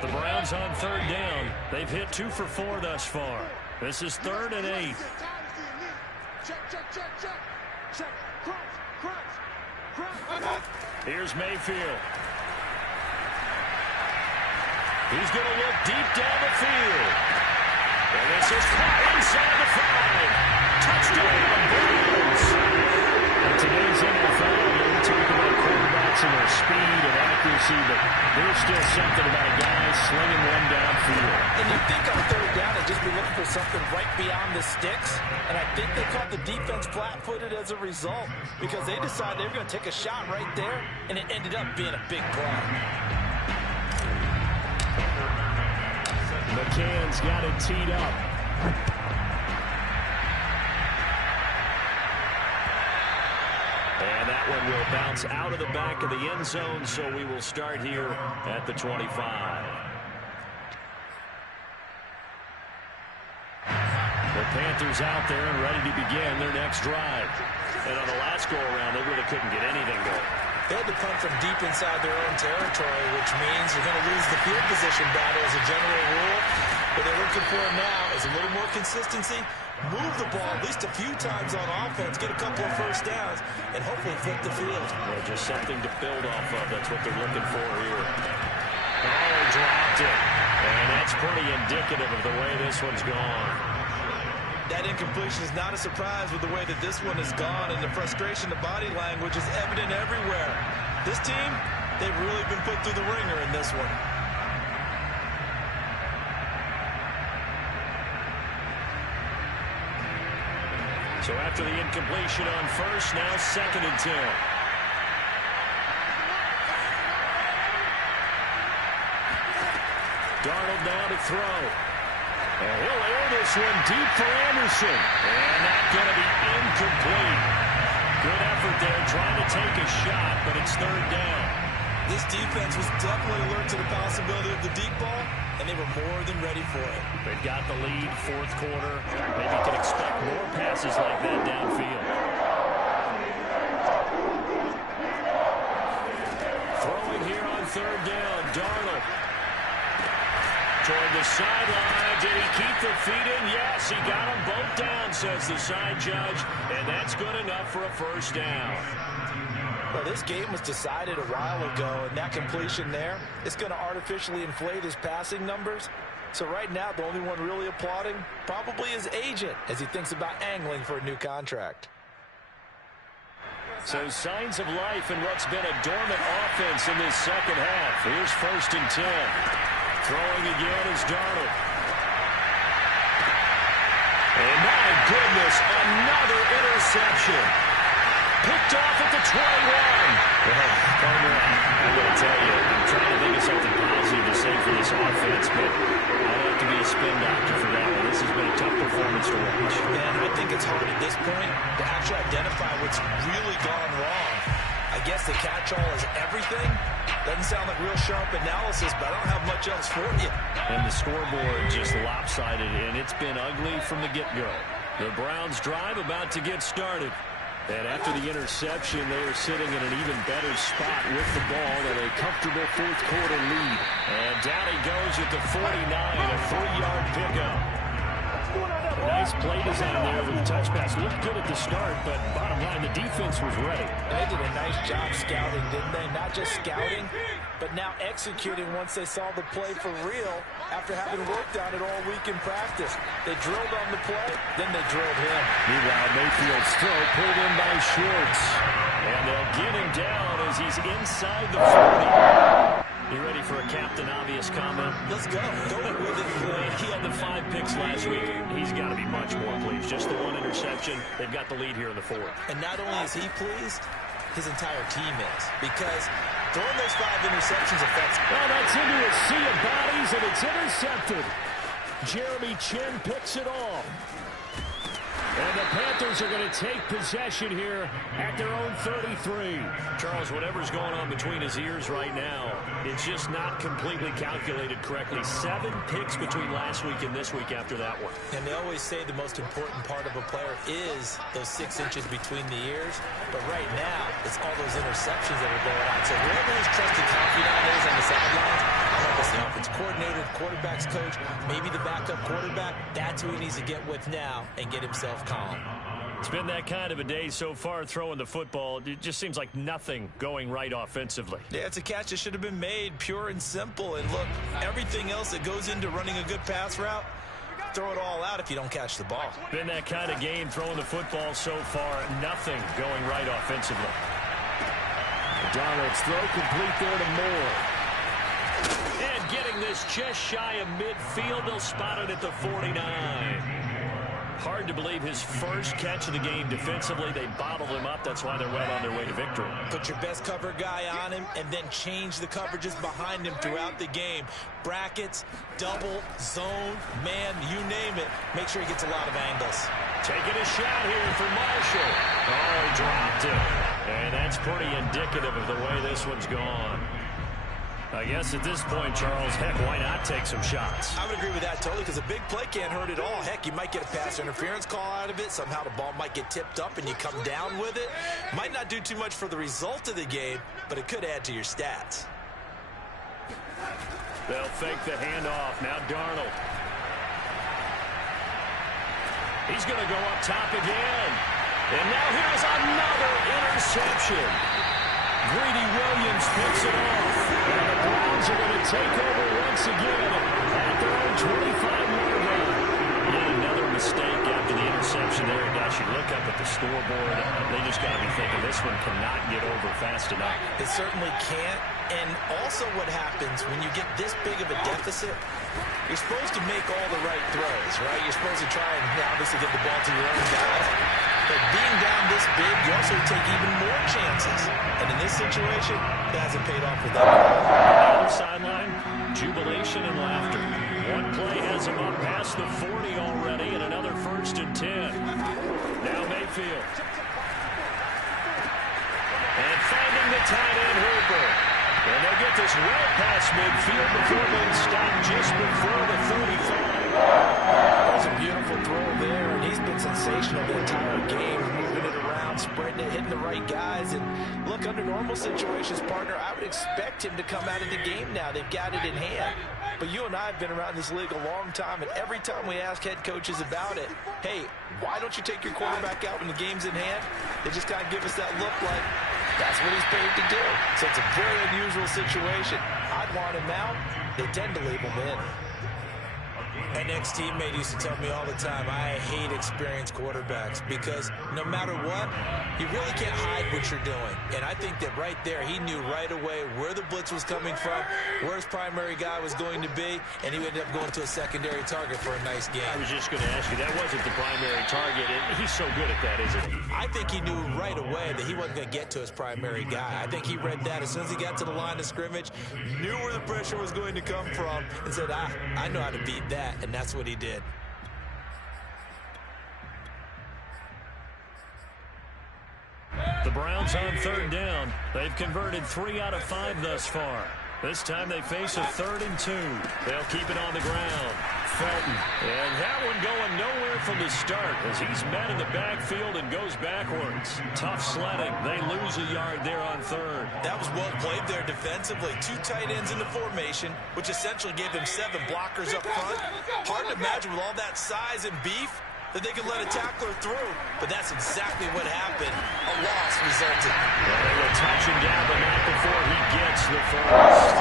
The Browns on 3rd down. They've hit 2 for 4 thus far. This is 3rd and 8. Here's Mayfield. He's going to look deep down the field. And this is caught inside the 5. Touchdown, Browns. In today's NFL, we talk about quarterbacks and their speed and accuracy, but there's still something about a guy slinging one downfield. And you think on 3rd down, they'd just be looking for something right beyond the sticks. And I think they caught the defense flat-footed as a result because they decided they were going to take a shot right there, and it ended up being a big play. McCann's got it teed up. And that one will bounce out of the back of the end zone, so we will start here at the 25. The Panthers out there and ready to begin their next drive. And on the last go-around, they really couldn't get anything going. They had to punt from deep inside their own territory, which means you're going to lose the field position battle as a general rule. What they're looking for now is a little more consistency, move the ball at least a few times on offense, get a couple of first downs, and hopefully flip the field. Well, just something to build off of. That's what they're looking for here. Oh, dropped it. And that's pretty indicative of the way this one's gone. That incompletion is not a surprise with the way that this one has gone, and the frustration, the body language is evident everywhere. This team, they've really been put through the ringer in this one. So after the incompletion on 1st, now 2nd and 10. Darnold now to throw. And he'll air this one deep for Anderson. And that's going to be incomplete. Good effort there trying to take a shot, but it's 3rd down. This defense was definitely alert to the possibility of the deep ball, and they were more than ready for it. They've got the lead, 4th quarter. Maybe you can expect more passes like that downfield. third down. Darnold toward the sideline. Did he keep the feet in? Yes, he got them both down, says the side judge, and that's good enough for a first down. Well, this game was decided a while ago, and that completion there, it's going to artificially inflate his passing numbers. So right now, the only one really applauding probably his agent as he thinks about angling for a new contract. So signs of life in what's been a dormant offense in this second half. Here's 1st and 10. Throwing again is Darnold. And my goodness, another interception. Picked off at the 21. Well, partner, I'm going to tell you, I'm trying to think of something positive to say for this offense, but I'd have to be a spin doctor for that one. This has been a tough performance to watch. And I think it's hard at this point to actually identify what's really gone wrong. I guess the catch-all is everything. Doesn't sound like real sharp analysis, but I don't have much else for you. And the scoreboard just lopsided, and it's been ugly from the get-go. The Browns drive about to get started. And after the interception, they are sitting in an even better spot with the ball and a comfortable fourth-quarter lead. And down he goes at the 49, a 3-yard pickup. Nice play design there with the touch pass. Looked good at the start, but bottom line, the defense was ready. They did a nice job scouting, didn't they? Not just scouting, but now executing once they saw the play for real after having worked on it all week in practice. They drilled on the play, then they drilled him. Meanwhile, Mayfield's throw pulled in by Schwartz. And they'll get him down as he's inside the 40. You ready for a Captain Obvious comment? Let's go. Go with it. He had the 5 picks last week. He's got to be much more pleased. Just the 1 interception. They've got the lead here in the 4th. And not only is he pleased, his entire team is. Because throwing those 5 interceptions affects... Well, that's into a sea of bodies, and it's intercepted. Jeremy Chin picks it off. And the Panthers are going to take possession here at their own 33. Charles, whatever's going on between his ears right now, it's just not completely calculated correctly. 7 picks between last week and this week after that one. And they always say the most important part of a player is those 6 inches between the ears. But right now, it's all those interceptions that are going on. So whoever his trusted confidant is on the sidelines, I don't know if it's the offensive coordinator, the quarterback's coach, maybe the backup quarterback, that's who he needs to get with now and get himself calm. It's been that kind of a day so far throwing the football. It just seems like nothing going right offensively. Yeah, it's a catch that should have been made, pure and simple. And look, everything else that goes into running a good pass route, throw it all out if you don't catch the ball. Been that kind of game throwing the football so far. Nothing going right offensively. Darnold's throw complete there to Moore. And getting this just shy of midfield. They'll spot it at the 49. Hard to believe his first catch of the game defensively. They bottled him up. That's why they're well on their way to victory. Put your best cover guy on him and then change the coverages behind him throughout the game. Brackets, double, zone, man, you name it. Make sure he gets a lot of angles. Taking a shot here for Marshall. Oh, he dropped it. And that's pretty indicative of the way this one's gone. I guess at this point, Charles, heck, why not take some shots? I would agree with that totally because a big play can't hurt at all. Heck, you might get a pass interference call out of it. Somehow the ball might get tipped up and you come down with it. Might not do too much for the result of the game, but it could add to your stats. They'll fake the handoff. Now Darnold. He's going to go up top again. And now here's another interception. Greedy Williams picks it off. And the Browns are going to take over once again at their own 25-yard line. Yet another mistake after the interception there. Gosh, you look up at the scoreboard, they just got to be thinking this one cannot get over fast enough. It certainly can't. And also what happens when you get this big of a deficit, you're supposed to make all the right throws, right? You're supposed to try and obviously get the ball to your own guys. But being down this big, you also take even more chances. And in this situation, it hasn't paid off for them. On the other sideline, jubilation and laughter. One play has him up past the 40 already, and another 1st and 10. Now Mayfield. And finding the tight end Hooper. And they'll get this well past midfield before being stopped just before the 35. That was a beautiful throw there, and he's been sensational the entire game, moving it around, and spreading it, hitting the right guys. And look, under normal situations, partner, I would expect him to come out of the game now. They've got it in hand. But you and I have been around this league a long time, and every time we ask head coaches about it, hey, why don't you take your quarterback out when the game's in hand? They just kind of give us that look like that's what he's paid to do. So it's a very unusual situation. I'd want him out. They tend to leave him in. An ex-teammate used to tell me all the time, I hate experienced quarterbacks because no matter what, you really can't hide what you're doing. And I think that right there, he knew right away where the blitz was coming from, where his primary guy was going to be, and he ended up going to a secondary target for a nice game. I was just going to ask you, that wasn't the primary target, and he's so good at that, isn't he? I think he knew right away that he wasn't going to get to his primary guy. I think he read that as soon as he got to the line of scrimmage, knew where the pressure was going to come from, and said, I know how to beat that. And that's what he did. The Browns on third down. They've converted 3 out of 5 thus far. This time they face a 3rd and 2. They'll keep it on the ground. Felton. And that one going nowhere from the start as he's met in the backfield and goes backwards. Tough sledding. They lose a yard there on 3rd. That was well played there defensively. 2 tight ends in the formation, which essentially gave them 7 blockers up front. Hard to imagine with all that size and beef that they could let a tackler through. But that's exactly what happened. A loss resulted. Well, they will touch him down, but not before he gets the first.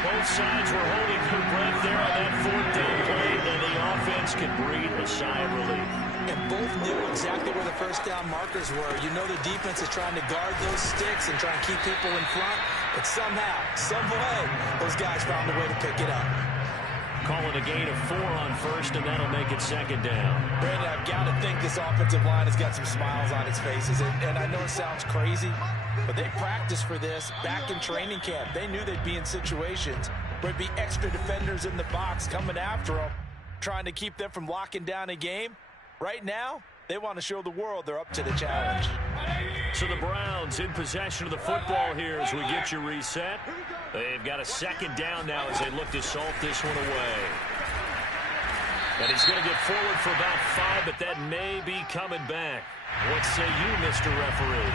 Both sides were holding their breath there on that 4th down play, and the offense could breathe a sigh of relief. And both knew exactly where the first down markers were. You know the defense is trying to guard those sticks and try and keep people in front. But somehow, some way, those guys found a way to pick it up. Calling a gain of 4 on 1st, and that'll make it 2nd down. Brandon, I've got to think this offensive line has got some smiles on its faces. And I know it sounds crazy, but they practiced for this back in training camp. They knew they'd be in situations where it'd be extra defenders in the box coming after them, trying to keep them from locking down a game. Right now, they want to show the world they're up to the challenge. So the Browns in possession of the football here as we get you reset. They've got a 2nd down now as they look to salt this one away. And he's going to get forward for about 5, but that may be coming back. What say you, Mr. Referee?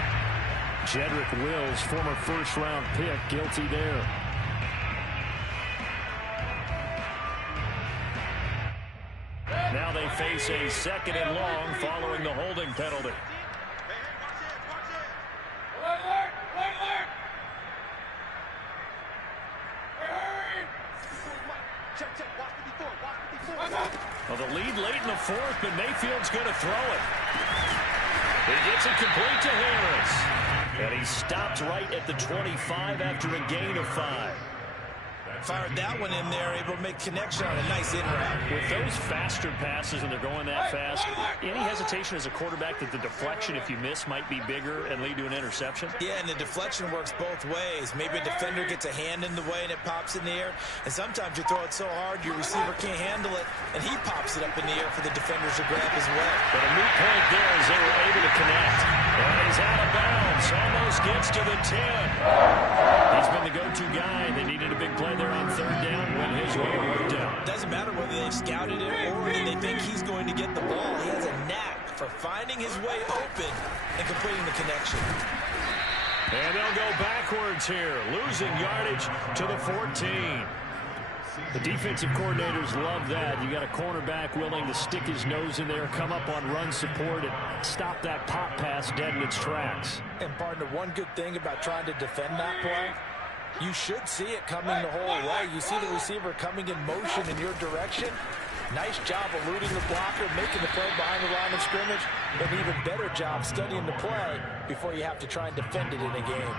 Jedrick Wills, former first-round pick, guilty there. Now they face a 2nd and long following the holding penalty. Well, the lead late in the 4th, but Mayfield's going to throw it. He gets it complete to Harris. And he stopped right at the 25 after a gain of 5. Fired that one in there, able to make connection on a nice in route. With those faster passes and they're going that fast, any hesitation as a quarterback that the deflection, if you miss, might be bigger and lead to an interception? Yeah, and the deflection works both ways. Maybe a defender gets a hand in the way and it pops in the air. And sometimes you throw it so hard your receiver can't handle it, and he pops it up in the air for the defenders to grab as well. But a moot point there as they were able to connect. And he's out of bounds. Almost gets to the 10. He's been the go-to guy. They needed a big play there on 3rd down when his way worked out. Doesn't matter whether they've scouted it or they think he's going to get the ball. He has a knack for finding his way open and completing the connection. And they'll go backwards here, losing yardage to the 14. The defensive coordinators love that. You got a cornerback willing to stick his nose in there, come up on run support, and stop that pop pass dead in its tracks. And partner, one good thing about trying to defend that play, you should see it coming the whole way. You see the receiver coming in motion in your direction. Nice job eluding the blocker, making the play behind the line of scrimmage. An even better job studying the play before you have to try and defend it in a game.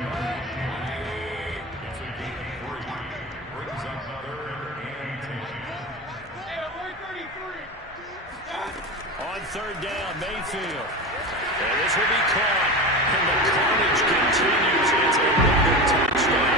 On 3rd down, Mayfield. And this will be caught. And the carnage continues. It's another touchdown.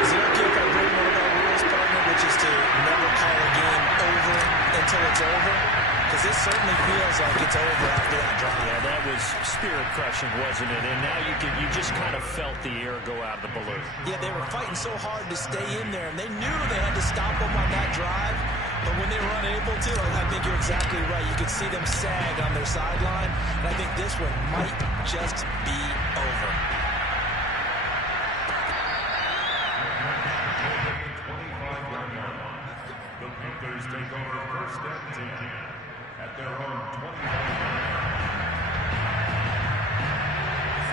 Is it okay if I bring one of our rules, partner, which is to never call a game over until it's over? Because this certainly feels like it's over after that drive. Yeah, that was spirit-crushing, wasn't it? And now you just kind of felt the air go out of the balloon. Yeah, they were fighting so hard to stay in there, and they knew they had to stop them on that drive. But when they were unable to, I think you're exactly right. You could see them sag on their sideline, and I think this one might just be over. The Panthers take over first and 10 at their own 25.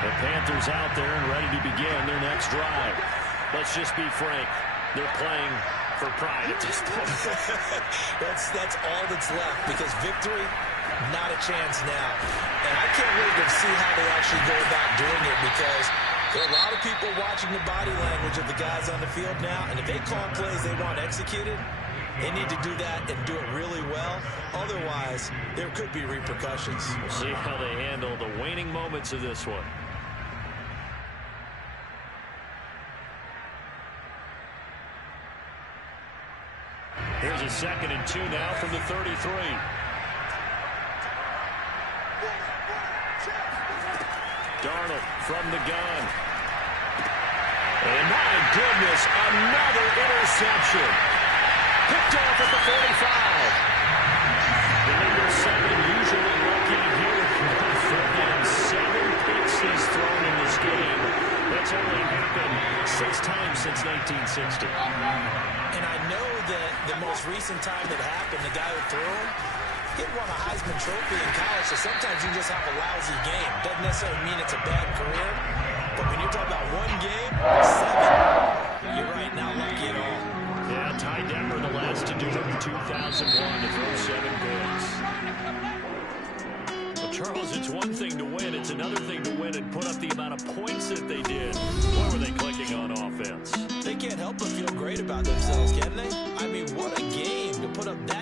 The Panthers out there and ready to begin their next drive. Let's just be frank. They're playing for pride at this point. That's all that's left, because victory, not a chance now. And I can't wait to see how they actually go about doing it, because there are a lot of people watching the body language of the guys on the field now, and if they call plays they want executed, they need to do that and do it really well. Otherwise, there could be repercussions. We'll see how they handle the waning moments of this one. Here's a 2nd and 2 now from the 33. Darnold from the gun. And my goodness, another interception. Picked off at the 45. The number 7 usually lucky here for him. 7 picks he's thrown in this game. That's only happened 6 times since 1960. And I know that the most recent time it happened, the guy who threw him, he won a Heisman Trophy in college, so sometimes you just have a lousy game. Doesn't necessarily mean it's a bad career, but when you're talking about one game, 7, you're right, not lucky at all. Yeah, Ty Detmer, the last to do it in 2001 to throw 7 picks. Well, Charles, it's one thing to win. It's another thing to win and put up the amount of points that they did. What were they clicking on offense? They can't help but feel great about themselves, can they? I mean, what a game to put up that